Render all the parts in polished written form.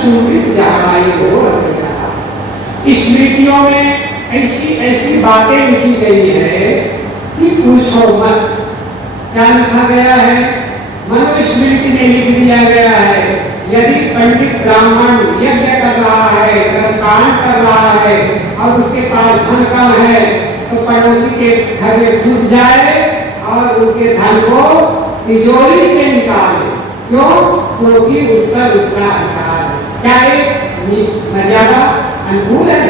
सुमृत जहराई हो रखा। स्मृतियों में ऐसी ऐसी बातें लिखी गई है कि पूछो मत। क्या लिखा गया है? मनुस्मृति में लिख दिया गया है, यदि पंडित ब्राह्मण यज्ञ कर रहा है, कर्मकांड कर रहा है और उसके पास धन कम है तो पड़ोसी के घर में घुस जाए और उनके धन को तिजोरी से निकाले। क्यों? क्योंकि उस पर उसका अधिकार है। क्या है? मर्यादा अनुकूल है?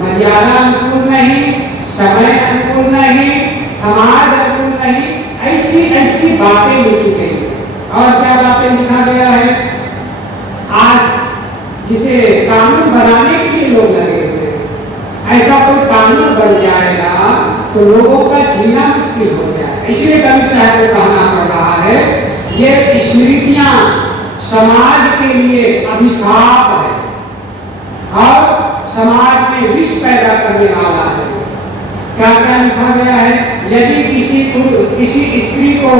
मर्यादा अनुकूल नहीं, समय अनुकूल नहीं, समाज अनुकूल नहीं, ऐसी ऐसी बातें लिखी गई। और क्या बातें लिखा गया है? आज जिसे कानून बनाने के लिए लोग लगे हुए हैं, ऐसा कोई कानून बन जाएगा तो लोगों का जीना मुश्किल हो जाएगा। इसलिए कवि साहब को कहना पड़ रहा है, ये स्मृतियां समाज के लिए अभिशाप है और समाज में विष पैदा करने वाला है। क्या क्या लिखा गया है? यदि किसी स्त्री को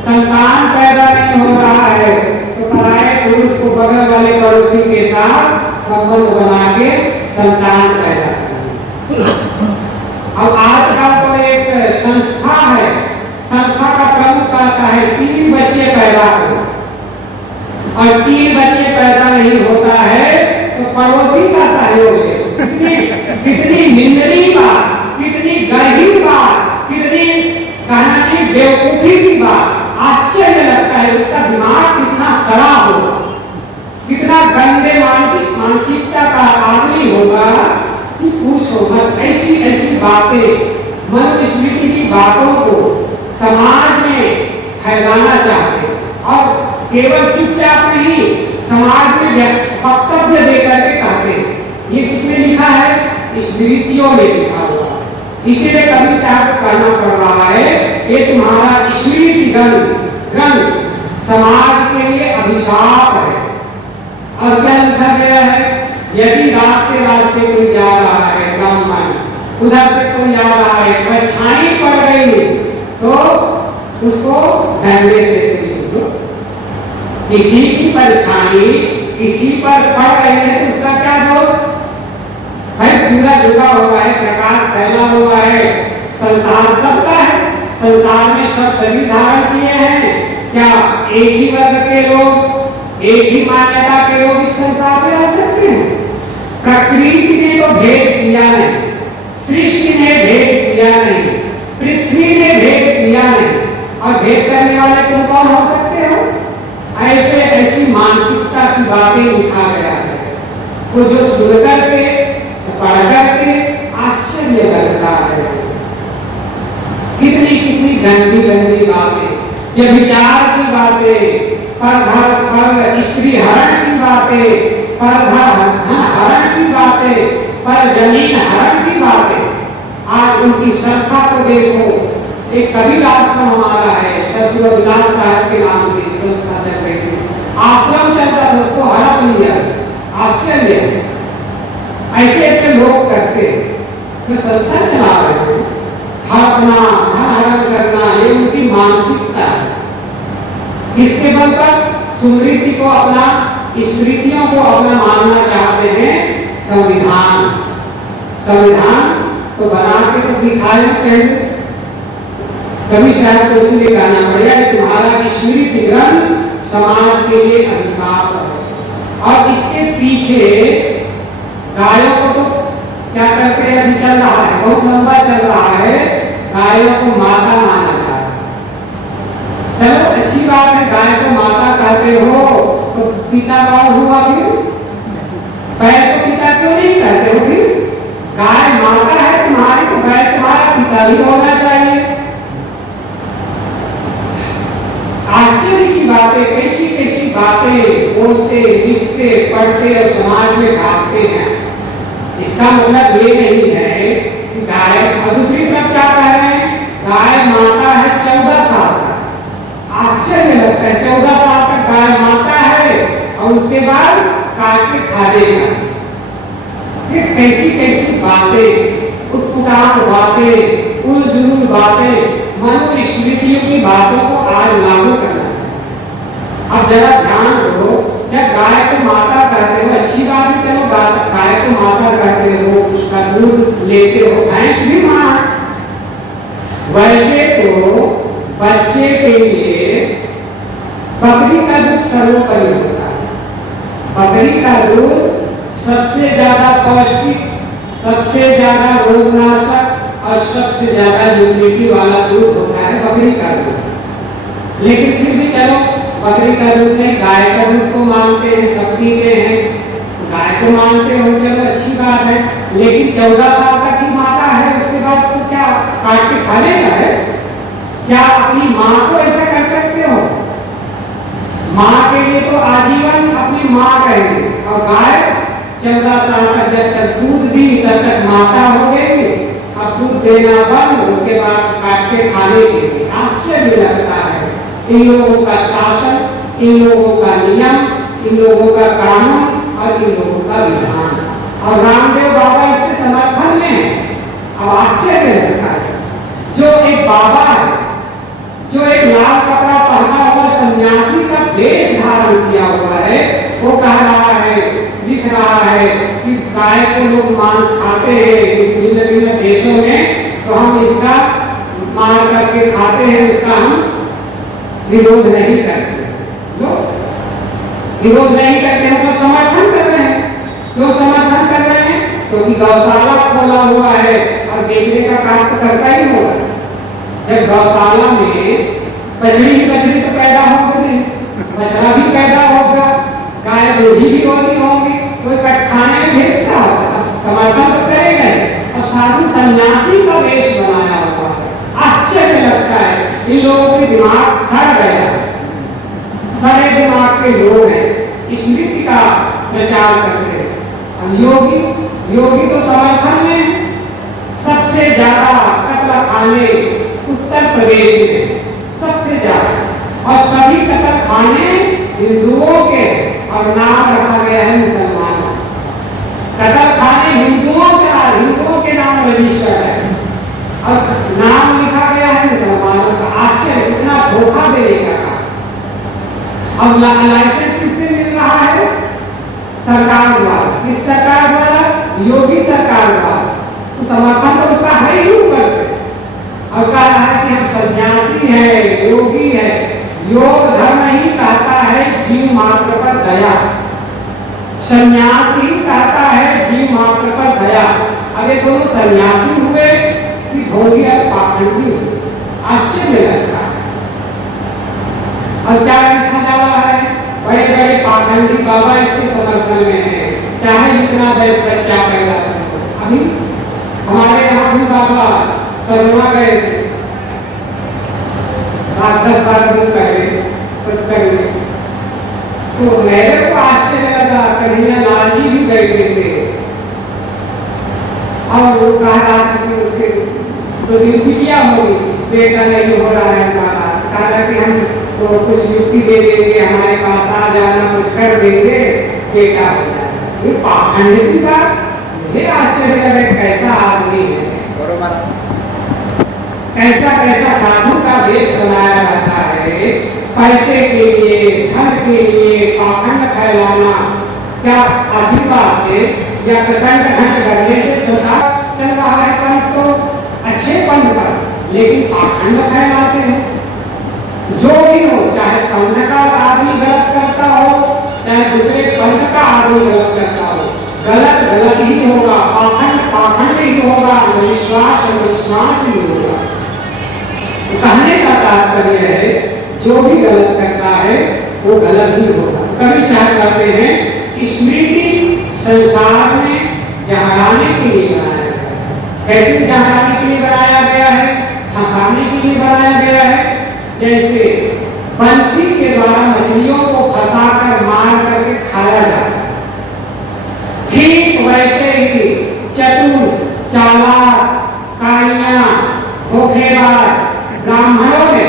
संतान पैदा नहीं हो रहा है तो पराये पुरुष को बगल वाले पड़ोसी के साथ संबंध बना के संतान पैदा करें। अब आज का तो एक संस्था है, संस्था का प्रमुख कहता है 3 बच्चे पैदा करो, और 3 बच्चे पैदा नहीं होता है तो पड़ोसी का सहयोग है। कितनी निंदनीय बात, कितनी गहीर बात, कितनी कहना चाहिए बेवकूफी की बात। आश्चर्य लगता है उसका दिमाग कितना सड़ा होगा, कितना गंदे मानसिकता का आदमी होगा कि पूछो मत। ऐसी ऐसी बातें, मनुस्मृति की बातों को समाज में फैलाना चाहते और केवल चुपचाप नहीं, समाज में वक्तव्य देकर के कहते हैं। ये किसने लिखा है? स्मृतियों में लिखा हुआ। इसीलिए कवि साहब को कहना पड़ रहा है, ये तुम्हारा स्मृति ग्रंथ समाज के लिए अभिशाप है। और क्या लिखा गया है? यदि रास्ते रास्ते कोई जा रहा है, ब्राह्मण उधर से कोई आ रहा है, परछाई पड़ गई तो उसको डंडे से पीटो। किसी की परछाई किसी पर पड़ रही है तो उसका क्या दोष? भाई सूरज उगा हुआ है, प्रकाश फैला हुआ है, संसार सबका है, संसार में सब शरीर धारण किए हैं। क्या एक ही वर्ग के लोग, एक ही मान्यता के लोग इस संसार में रह सकते हैं? प्रकृति ने तो भेद किया नहीं, सृष्टि ने भेद किया नहीं, पृथ्वी ने भेद किया नहीं, और भेद करने वाले तुम कौन हो सकते हो? ऐसे ऐसी मानसिकता की बातें लिखा गया है, वो जो सुनकर के पढ़ करके आश्चर्य लगता है। कितनी कितनी गंदी गंदी बातें, ये विचार की बातें, पर स्त्री हरण की बातें, पर धन हरण की बातें, पर जमीन हरण की बातें। आज उनकी संस्था को देखो, एक कबीर आश्रम हमारा है, शत्रु विलास साहब के नाम से संस्था चल रही थी, आश्रम चलता था, उसको हड़प लिया। आश्चर्य है, ऐसे ऐसे लोग करते जो संस्था चला रहे हैं, हड़पना, धन हरण करना, ये उनकी मानसिकता है। इसके बल पर स्मृति को अपना, स्मृतियों को अपना मानना चाहते हैं संविधान। संविधान तो बना के तो दिखाए पहले। कवि साहब को इसलिए कहना पड़ेगा कि तुम्हारा स्मृति ग्रंथ समाज के लिए अभिशाप है। और इसके पीछे गायों को तो क्या करते हैं, अभी चल रहा है, बहुत लंबा चल रहा है, गायों को माता माना जा रहा है। चलो अच्छी बात है, गाय को माता कहते हो तो पिता कौन हुआ फिर? बैल को पिता क्यों नहीं कहते हो? फिर गाय माता है तुम्हारी तो बैल तुम्हारा पिता भी होना चाहिए। आश्चर्य की बातें, कैसी कैसी बातें बोलते, लिखते, पढ़ते और समाज में भागते हैं। इसका मतलब ये नहीं है कि गाय, और दूसरी तरफ क्या कह रहे हैं, गाय माता है 14 साल तक। आश्चर्य लगता है, 14 साल तक गाय माता है और उसके बाद काट के खा देगा। ये कैसी कैसी बातें, उत्पुटान बातें, उलझुल बातें, मनुस्मृतियों की बातों को आज लागू करना चाहिए। अब जरा ध्यान दो, जब गाय को माता कहते हो, अच्छी बात है, चलो गाय को माता कहते हो, उसका दूध लेते हो, भैंस भी मां है। वैसे तो बच्चे के लिए बकरी का दूध सर्वोपरि होता है। बकरी का दूध सबसे ज्यादा पौष्टिक, सबसे ज्यादा रोगनाशक और सबसे ज्यादा इम्यूनिटी वाला दूध होता है बकरी का दूध। लेकिन फिर भी चलो बकरी का दूध नहीं, गाय का दूध को मानते हैं, सब पीते हैं, गाय को मानते हो, चलो अच्छी बात है। लेकिन 14 साल तक की माता है, उसके बाद तो क्या काट के खा लेगा है? क्या अपनी माँ को ऐसा कर सकते हो? माँ के लिए तो आजीवन अपनी माँ कहेंगे, और गाय 14 साल तक जब तक दूध दी तब तक माता हो गई, अब दूध देना बंद, उसके बाद काट के खाने के लिए। आश्चर्य लगता है इन लोगों का शासन, इन लोगों का नियम, इन लोगों का कानून और इन लोगों का विधान। और रामदेव बाबा इसके समर्थन में है। अब आश्चर्य लगता है, जो एक बाबा है, जो एक लाल कपड़ा पहना हुआ सन्यासी का वेश धारण किया हुआ है, वो कह रहा है, लिख रहा है कि गाय को लोग मांस खाते हैं भिन्न भिन्न देशों में, तो हम इसका मार करके खाते हैं, इसका हम विरोध नहीं करते। विरोध नहीं करते हैं तो समर्थन कर रहे हैं। क्यों समर्थन कर रहे हैं? क्योंकि गौशाला खोला हुआ है और बेचने का काम तो करता ही होगा। जब गौशाला में बछड़ी तो पैदा होगी, बछड़ा भी पैदा होगा, गाय बूढ़ी भी होगी, कोई खाने में भेजता होगा, समर्थन तो करेगा। और साधु सन्यासी का वेश बनाया हुआ है। आश्चर्य लगता है, इन लोगों के दिमाग सड़ गया, सड़े दिमाग के लोग हैं, स्मृति का प्रचार करते हैं। योगी तो समर्थन में सबसे ज्यादा कत्ल खाने उत्तर प्रदेश में सबसे ज्यादा, और सभी कत्ल खाने हिंदुओं के, और नाम रखा गया है मुसलमानों। कत्ल खाने हिंदुओं के नाम रजिस्टर्ड है और नाम लिखा गया है मुसलमानों का। आश्चर्य, इतना धोखा देने का काम। अब लाइसेंस किससे मिल रहा है? सरकार द्वारा। किस सरकार द्वारा? योगी सरकार द्वारा। तो समर्थन तो उसका है ही ऊपर से। और कह रहा है कि हम सन्यासी है, योगी है। योग धर्म ही कहता है जीव मात्र पर दया, सन्यासी कहता है जीव मात्र पर दया। अब ये दोनों सन्यासी हुए कि भोगी और पाखंडी हुए? आश्चर्य लगता है। और क्या लिखा जा रहा है? बड़े बड़े पाखंडी बाबा इसके समर्थन में है, चाहे जितना बच्चा पैदा करो। अभी हमारे यहाँ भी बाबा सरमा गए थे 10-12 दिन पहले सत्संग में, तो मेरे को आश्चर्य लगा, कन्हैया लाल जी भी बैठे थे और वो कह रहा था कि उसके 2 दिन बिटिया होगी, बेटा नहीं हो रहा है हमारा। कहा कि हम तो कुछ युक्ति दे देंगे, हमारे पास आ जाना, कुछ कर देंगे, बेटा हो जाएगा। ये पाखंडी का मुझे आश्चर्य लगा, कैसा आदमी है, कैसा कैसा साधु का वेश बनाया जाता है पैसे के लिए, धन के लिए, पाखंड फैलाना। क्या आशीर्वाद से या प्रचंड घंट करने से सदा चल रहा है पंथ तो अच्छे पंथ पर, लेकिन पाखंड फैलाते हैं। जो भी हो, चाहे पंथ का आदमी गलत करता हो, चाहे दूसरे पंथ का आदमी गलत करता हो, गलत गलत ही होगा, पाखंड पाखंड ही होगा, विश्वास विश्वास ही होगा। कहने का तात्पर्य है, जो भी गलत करता है वो गलत ही होगा। कवि साहब कहते हैं, स्मृति संसार में जहराने के लिए बनाया गया है। कैसे जहराने के लिए बनाया गया है? फंसाने के लिए बनाया गया है। जैसे बंसी के द्वारा मछलियों को फंसाकर मार करके खाया जाता है, ठीक वैसे ही चतुर, चालाक, काइयां, धोखेबाज ब्राह्मणों ने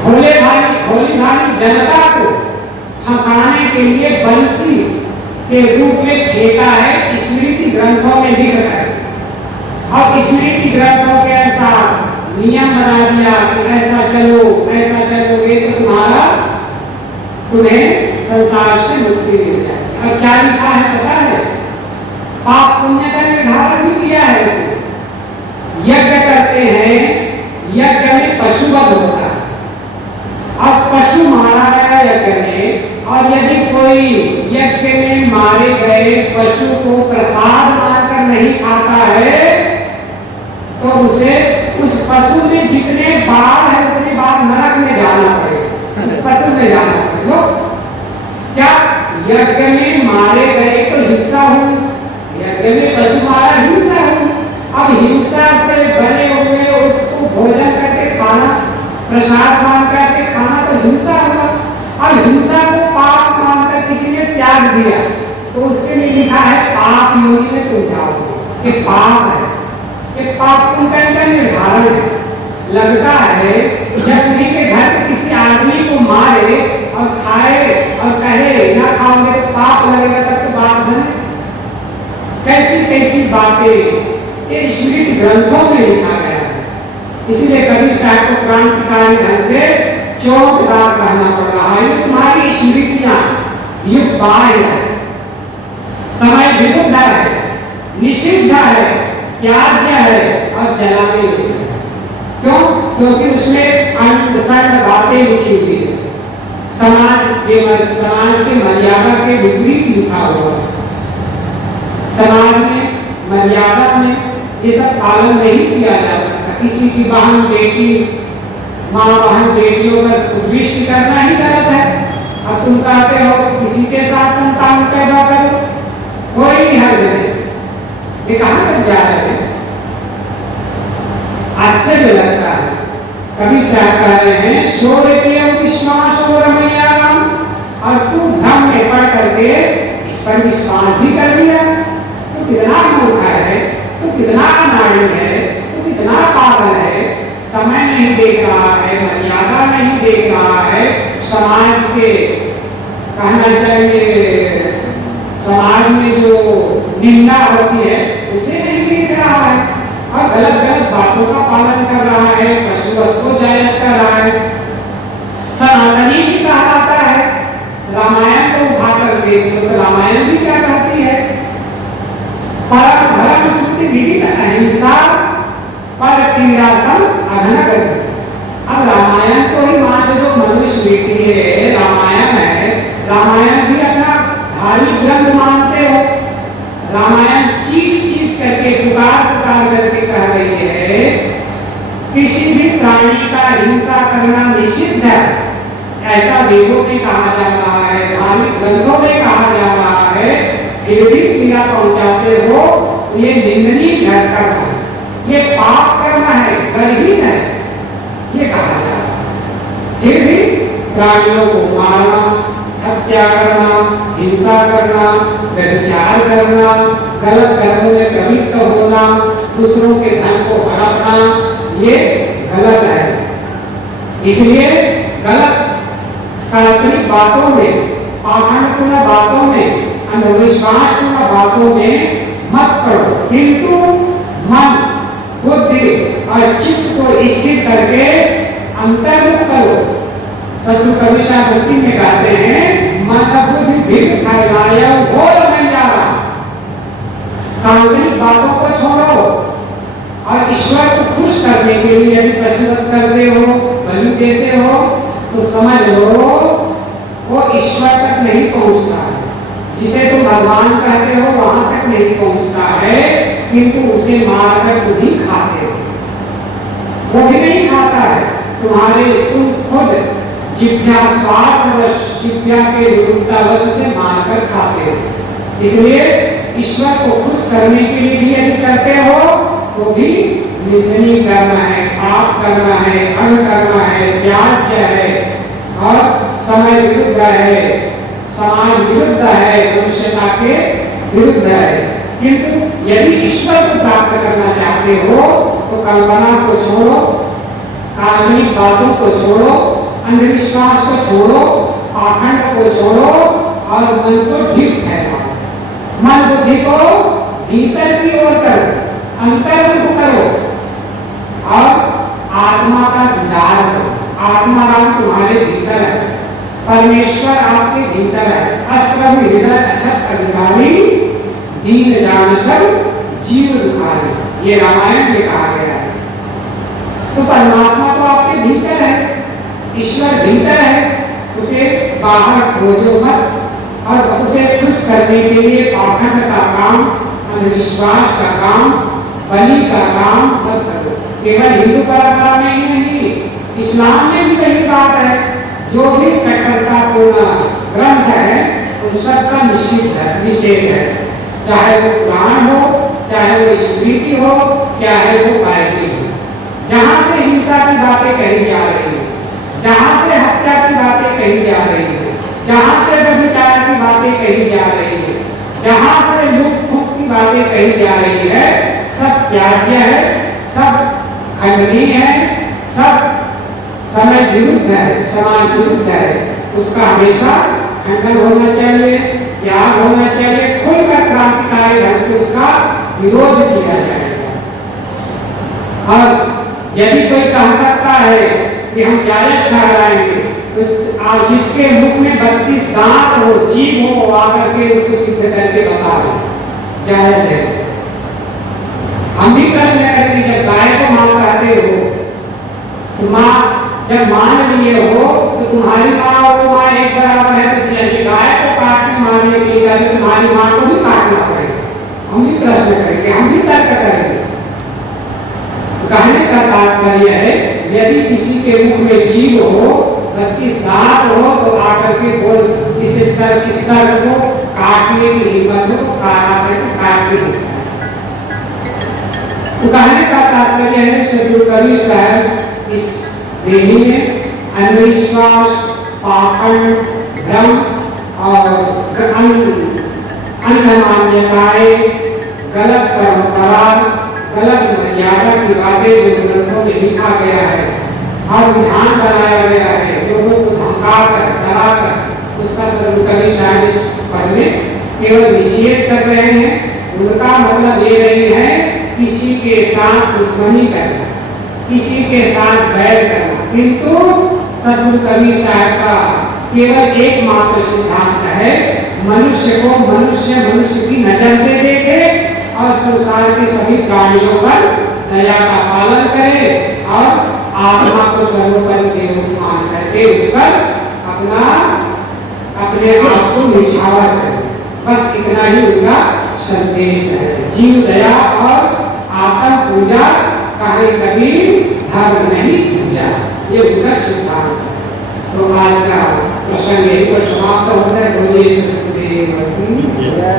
भोली भाली जनता को फंसाने के लिए बंसी के रूप में फेंका है। स्मृति ग्रंथों में लिख रहा है और स्मृति ग्रंथों के अनुसार नियम बना दिया कि ऐसा चलो, ऐसा चलोगे तो तुम्हारा तुम्हें संसार से मुक्ति मिल जाएगी। और क्या लिखा है पता है? पाप पुण्य का निर्धारण भी किया है उसने। यज्ञ करते हैं, यज्ञ में पशुवध होता है, अब पशु मारा गया यज्ञ में, और यदि कोई यज्ञ में मारे गए पशु को प्रसाद मारकर नहीं खाता है तो उसे उस पशु में जितने बार है उतने बार नरक में जाना पड़ेगा, उस पशु में जाना पड़ेगा। क्या यज्ञ में मारे गए तो हिंसा हुई, यज्ञ में पशु मारा हिंसा हुई। अब हिंसा से बने हुए उसको भोजन करके खाना, प्रसाद मान करके खाना तो हिंसा हुआ। अब हिंसा को पाप मानकर किसी ने त्याग दिया तो उसके लिए लिखा है पाप योनि में तुम जाओगे। ये पाप है, ये पाप उनका निर्धारण है। लगता है जब उन्हीं के घर किसी आदमी को मारे और खाए और कहे ना खाओगे तो पाप लगेगा, तब तो बात बने। कैसी कैसी बातें ये स्मृति ग्रंथों में लिखा गया है। इसीलिए कबीर साहब को क्रांतिकारी ढंग से चौकदार कहना पड़ रहा है। तुम्हारी स्मृतियां युग बाह्य है, समय विरुद्ध है, निषिद्ध है, त्याज्य है और जलाने योग्य है। क्यों? क्योंकि उसमें अंतसंग बातें लिखी हुई है, समाज के मर्यादा के विपरीत लिखा हुआ है। समाज में मर्यादा में ये सब पालन नहीं किया जा सकता। किसी की बहन बेटी, माँ बहन बेटियों पर दृष्टि करना ही गलत है। अब तुम कहते हो किसी के साथ संतान पैदा करो, कोई हर्ज नहीं। ये कहां तक जा रहे हैं? आश्चर्य लगता है। कबीर साहब कह रहे हैं शौर्य के विश्वास और रमैयाम, और तू भ्रम में पड़ करके इस पर विश्वास भी कर लिया। तू कितना मूर्ख है, तू कितना अनाड़ी है, तू कितना पागल है। समय नहीं देख रहा है, मर्यादा नहीं देख रहा है, समाज के कहना चाहिए समाज में जो निंदा होती है उसे नहीं देख रहा है और गलत गलत बातों का पालन कर रहा है, पशुवत को जायज कर रहा है। सनातनी भी कहा जाता है। रामायण को उठाकर देख लो तो रामायण भी क्या कहती है? परम धर्म शुद्धि विदित अहिंसा पर पीड़ा सम अघनगर। अब रामायण को ही मान जो मनुष्य बेटी है, रामायण है, रामायण भी अपना धार्मिक ग्रंथ मानते हो। रामायण चीख चीख करके पुकार पुकार करके कह रही है किसी भी प्राणी का हिंसा करना निषिद्ध है, ऐसा वेदों में कहा जा रहा है, धार्मिक ग्रंथों में कहा जा रहा है। फिर भी पीड़ा पहुंचाते हो, ये निंदनीय कर्म है, ये पाप करना है, गर्हीन है, ये कहा जा रहा है। फिर भी प्राणियों को मारना, हत्या करना, हिंसा करना, व्यभिचार करना, गलत कर्मों में प्रवृत्त होना, दूसरों के धन को हड़पना, ये गलत है। इसलिए गलत काल्पनिक बातों में, पाखंडपूर्ण बातों में, अंधविश्वासपूर्ण बातों में मत पड़ो, किंतु मन, बुद्धि और चित्त को स्थिर करके अंतर्मुख करो। सतगुरु कबीर साहब भक्ति में कहते हैं मन बुद्धि भिन्न फैलाया हो रमैया। काल्पनिक बातों को छोड़ो और ईश्वर को खुश करने के लिए यदि पशुवत करते हो, बलि देते हो तो समझ लो वो ईश्वर तक नहीं पहुंचता है। जिसे तुम भगवान कहते हो वहां तक नहीं पहुंचता है, किंतु उसे मारकर तुम ही खाते हो, वो भी नहीं खाता है। तुम खुद जिज्ञा स्वार्थवश, जिज्ञा के विरुद्धवश से मारकर खाते हो। इसलिए ईश्वर को खुश करने के लिए भी यदि करते हो तो भी निंदनीय करना है, पाप करना है, अन करना है, त्याज्य है और समय विरुद्ध है, समाज विरुद्ध है, मनुष्यता के विरुद्ध है। किंतु यदि ईश्वर को प्राप्त करना चाहते हो तो कल्पना को छोड़ो, काल्पनिक बातों को छोड़ो, अंधविश्वास को छोड़ो, पाखंड को छोड़ो और मन को ठीक फैलाओ। मन बुद्धि को भीतर की ओर करो, अंतर्मुख करो और आत्मा का दीदार करो। आत्मा राम तुम्हारे भीतर है परमेश्वर आपके भीतर है। अष्टप्रभु हृदय अक्षत अधिकारी दीन जान सब जीव दुखारी, ये रामायण में कहा गया है। तो परमात्मा तो आपके भीतर है, ईश्वर भीतर है, उसे बाहर खोजो मत और उसे खुश करने के लिए पाखंड का काम, अंधविश्वास का काम, बलि का काम मत करो। केवल हिंदू परंपरा में ही नहीं, इस्लाम में भी वही बात है। जो भी कट्टरतापूर्ण ग्रंथ है उन सबका निषेध है, चाहे वो पुराण हो, चाहे वो स्मृति हो, चाहे वो बाइबल हो। जहां से हिंसा की बातें कही जा रही है, जहां से हत्या की बातें कही जा रही है, जहां से व्यभिचार की बातें कही जा रही है, जहां से लूट फूट की बातें कही जा रही है, सब त्याज्य है, सब खंडनीय है, सब समय विरुद्ध है, समाज विरुद्ध है। उसका हमेशा खंडन होना चाहिए, त्याग होना चाहिए, खुलकर क्रांतिकारी ढंग से उसका विरोध किया जाएगा। और यदि कोई कह सकता है कि हम जायज ठहराएंगे, तो जिसके मुख में 32 दांत हो, जीभ हो, आकर के उसको सिद्ध करके बता दो जायज है। हम भी प्रश्न करेंगे, जब गाय को मां कहते हो तो मां जब मान लिए हो तो तुम्हारी माँ और वो माँ एक बराबर है, तो जैसे गाय को काट के मारने के लिए तो तुम्हारी माँ को भी काटना पड़ेगा। हम भी प्रश्न करेंगे, हम भी तर्क करेंगे। कहने का तात्पर्य है, यदि किसी के मुख में जीभ हो, 32 दांत हो, तो आकर के बोल इस तर्क को काटने की हिम्मत हो, काट के तो कहने का तात्पर्य है, सदगुरु कबीर साहब इस विधि में अंधविश्वास, पाखंड, भ्रम और अंध मान्यताएं, गलत परंपरा, गलत मर्यादा की बातें जो ग्रंथों में लिखा गया है और विधान बनाया गया है, लोगों को धमकाकर, डराकर, उसका सदगुरु कबीर साहब इस पद में केवल निषेध कर रहे हैं। उनका मतलब ये नहीं है किसी के साथ दुश्मनी करना, किसी के साथ बैर करना, किंतु सदगुरु कबीर साहब का केवल एकमात्र सिद्धांत है, मनुष्य को मनुष्य की नजर से देखे और संसार के सभी प्राणियों पर दया का पालन करे और आत्मा को सर्वोपरि के रूप मान करके उस पर अपने आप को निछावर करे। बस इतना ही उनका संदेश है। जीव दया और आत्म पूजा कहे कबीर धर्म नहीं पूजा, ये उनका सिद्धांत है। तो आज का प्रसंग यही पर समाप्त होता है। बोलिए सतगुरुदेव की जय।